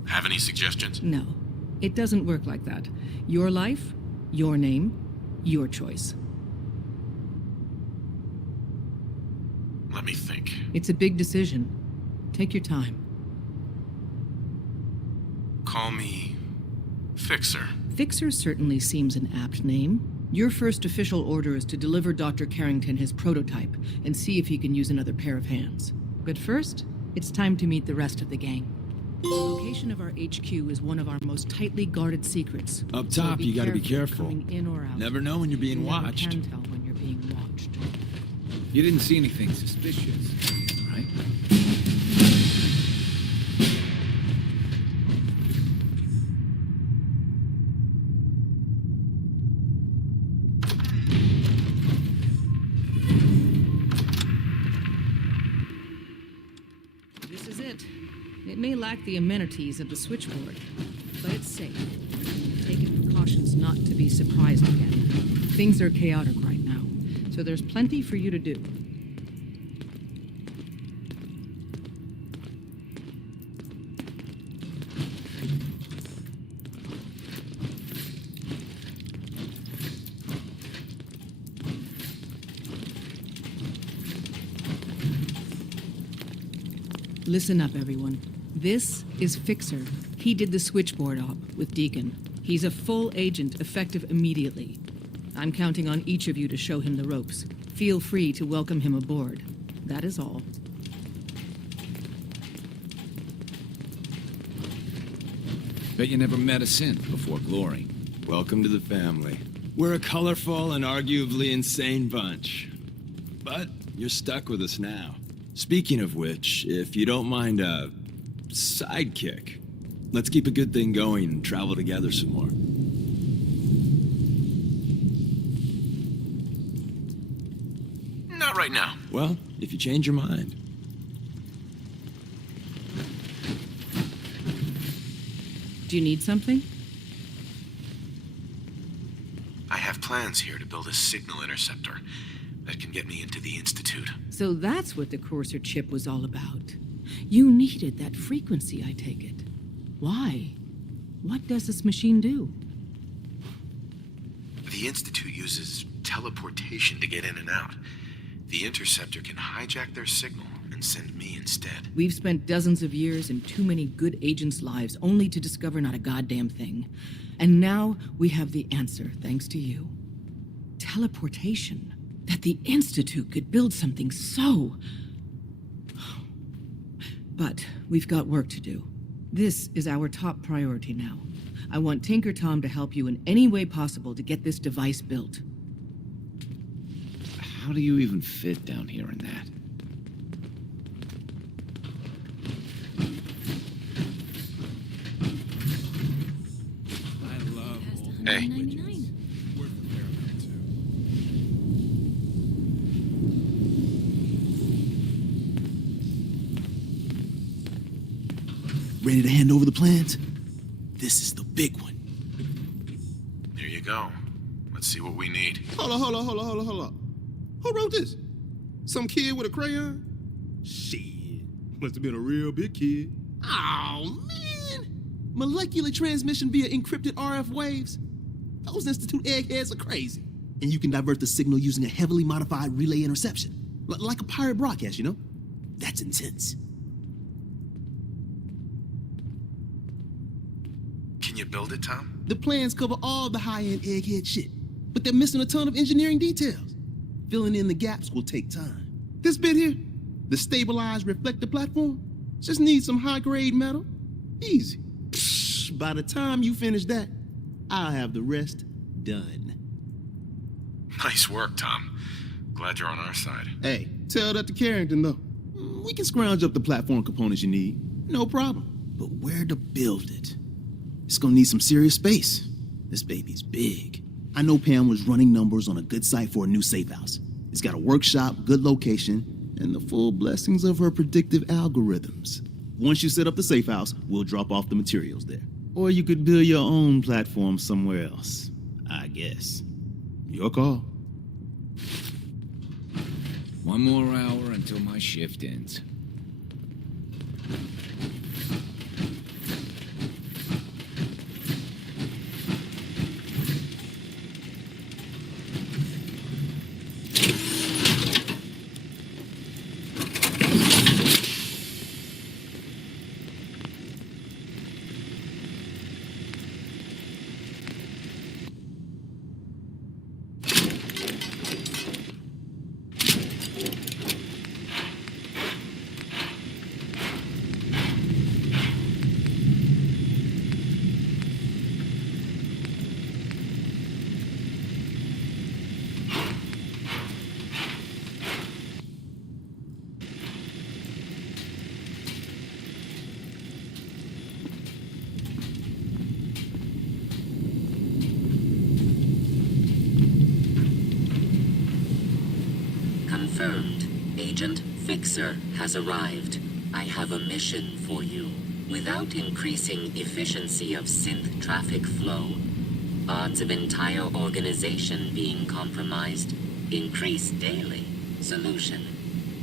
Have any suggestions? No. It doesn't work like that. Your life, your name, your choice. Let me think. It's a big decision. Take your time. Call me Fixer. Fixer certainly seems an apt name. Your first official order is to deliver Dr. Carrington his prototype and see if he can use another pair of hands. But first, it's time to meet the rest of the gang. The location of our HQ is one of our most tightly guarded secrets. Up top, you gotta be careful. Coming in or out. Never know when you're being You never watched. can tell when you're being watched. You didn't see anything suspicious, right? This is it. It may lack the amenities of the switchboard, but it's safe. We've taken precautions not to be surprised again. Things are chaotic right now, so there's plenty for you to do. Listen up, everyone. This is Fixer. He did the switchboard op with Deacon. He's a full agent, effective immediately. I'm counting on each of you to show him the ropes. Feel free to welcome him aboard. That is all. Bet you never met a synth before glory. Welcome to the family. We're a colorful and arguably insane bunch. But you're stuck with us now. Speaking of which, if you don't mind a sidekick, let's keep a good thing going and travel together some more. Not right now. Well, if you change your mind. Do you need something? I have plans here to build a signal interceptor that can get me into the Institute. So that's what the Courser chip was all about. You needed that frequency, I take it. Why? What does this machine do? The Institute uses teleportation to get in and out. The interceptor can hijack their signal and send me instead. We've spent dozens of years and too many good agents' lives only to discover not a goddamn thing. And now we have the answer, thanks to you. Teleportation. That the Institute could build something so... But we've got work to do. This is our top priority now. I want Tinker Tom to help you in any way possible to get this device built. How do you even fit down here in that? I love Hey. Ready to hand over the plans? This is the big one. Here you go. Let's see what we need. Hold on. Who wrote this? Some kid with a crayon? Shit. Must have been a real big kid. Oh, man. Molecular transmission via encrypted RF waves? Those Institute eggheads are crazy. And you can divert the signal using a heavily modified relay interception. Like a pirate broadcast, you know? That's intense. Can you build it, Tom? The plans cover all the high-end egghead shit, but they're missing a ton of engineering details. Filling in the gaps will take time. This bit here, the stabilized reflector platform, just needs some high-grade metal. Easy. Psh, by the time you finish that, I'll have the rest done. Nice work, Tom. Glad you're on our side. Hey, tell that to Carrington, though. We can scrounge up the platform components you need. No problem. But where to build it? It's gonna need some serious space. This baby's big. I know Pam was running numbers on a good site for a new safe house. It's got a workshop, good location, and the full blessings of her predictive algorithms. Once you set up the safe house, we'll drop off the materials there. Or you could build your own platform somewhere else, I guess. Your call. One more hour until my shift ends. Confirmed. Agent Fixer has arrived. I have a mission for you. Without increasing efficiency of synth traffic flow, odds of entire organization being compromised increase daily. Solution.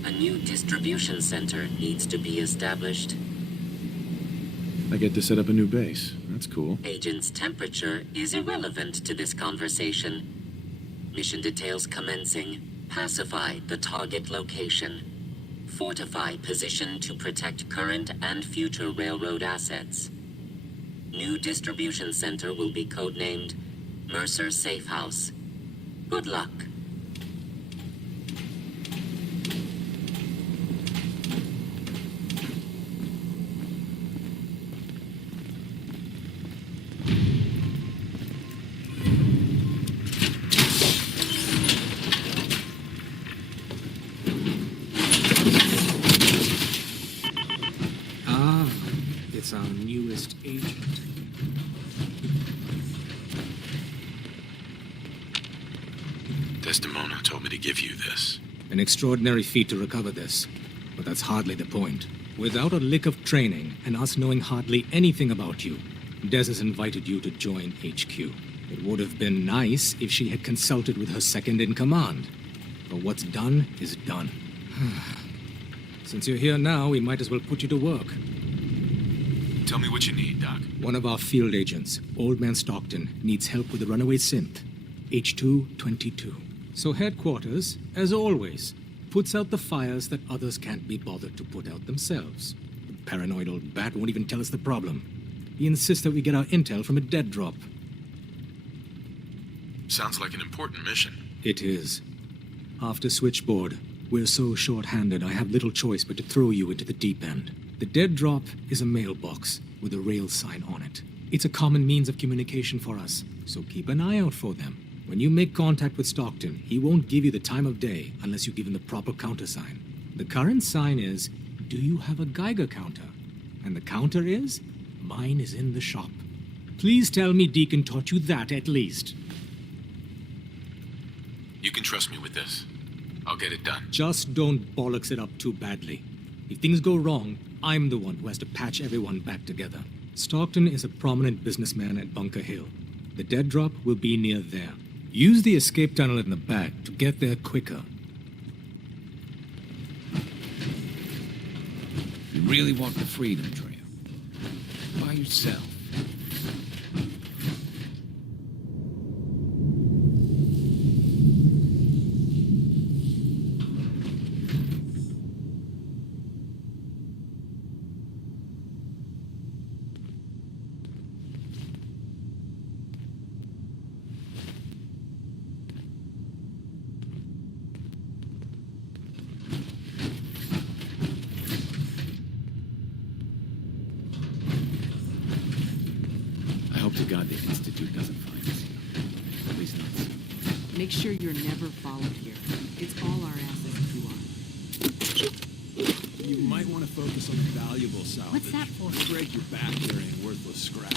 A new distribution center needs to be established. I get to set up a new base. That's cool. Agent's temperature is irrelevant to this conversation. Mission details commencing. Pacify the target location. Fortify position to protect current and future railroad assets. New distribution center will be codenamed Mercer Safe House. Good luck. It's our newest agent. Desdemona told me to give you this. An extraordinary feat to recover this, but that's hardly the point. Without a lick of training and us knowing hardly anything about you, Des has invited you to join HQ. It would have been nice if she had consulted with her second-in-command. But what's done is done. Since you're here now, we might as well put you to work. Tell me what you need, Doc. One of our field agents, Old Man Stockton, needs help with the runaway synth, H222. So headquarters, as always, puts out the fires that others can't be bothered to put out themselves. The paranoid old bat won't even tell us the problem. He insists that we get our intel from a dead drop. Sounds like an important mission. It is. After Switchboard, we're so short-handed I have little choice but to throw you into the deep end. The dead drop is a mailbox with a rail sign on it. It's a common means of communication for us, so keep an eye out for them. When you make contact with Stockton, he won't give you the time of day unless you give him the proper countersign. The current sign is, do you have a Geiger counter? And the counter is, mine is in the shop. Please tell me Deacon taught you that at least. You can trust me with this. I'll get it done. Just don't bollocks it up too badly. If things go wrong, I'm the one who has to patch everyone back together. Stockton is a prominent businessman at Bunker Hill. The dead drop will be near there. Use the escape tunnel in the back to get there quicker. You really want the freedom trail? By yourself. To God the Institute doesn't find us here. At least not soon. Make sure you're never followed here. It's all our asses if you are. You might want to focus on the valuable salvage. What's that for? Break your back carrying worthless scrap.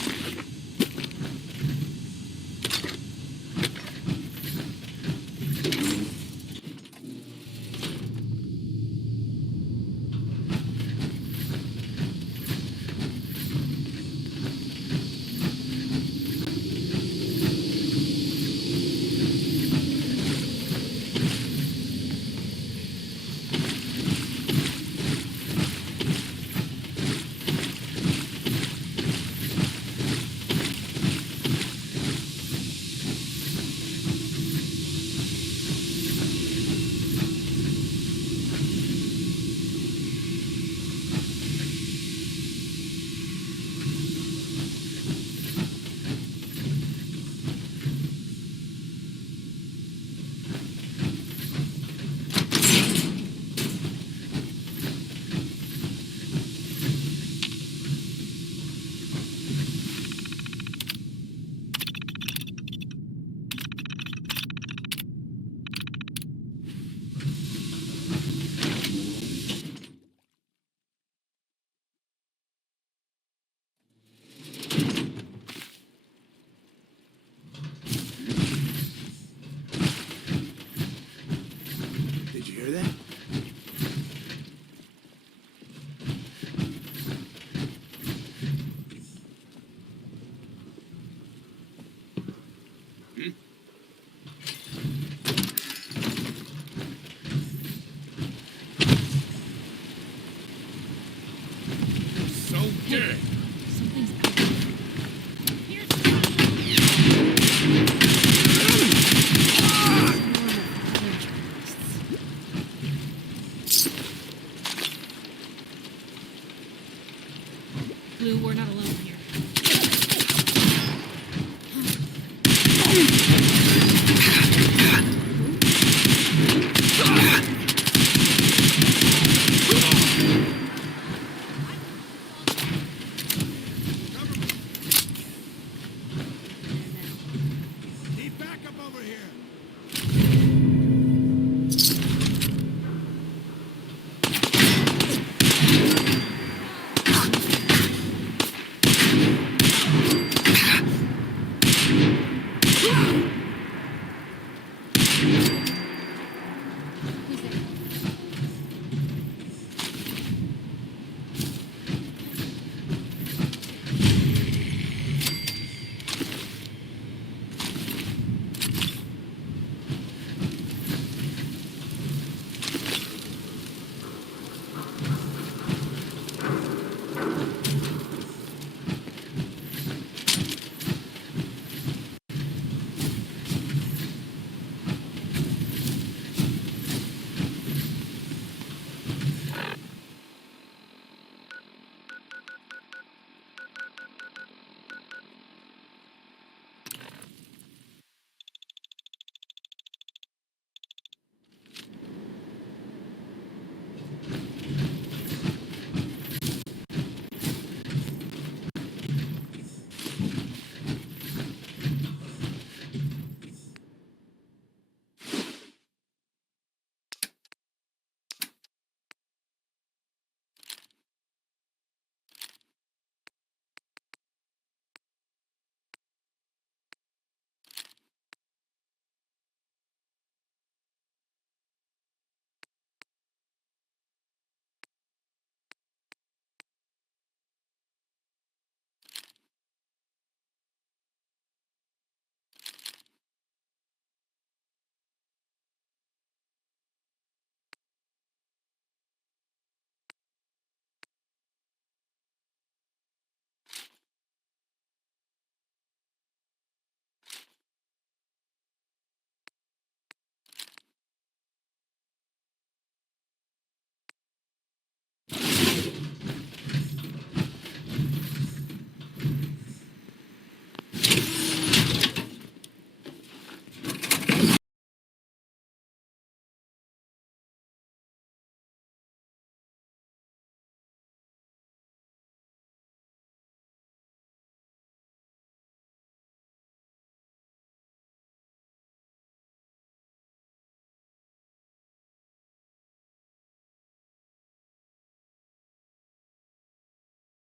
Hey, something's out there. Blue, we're not alone here.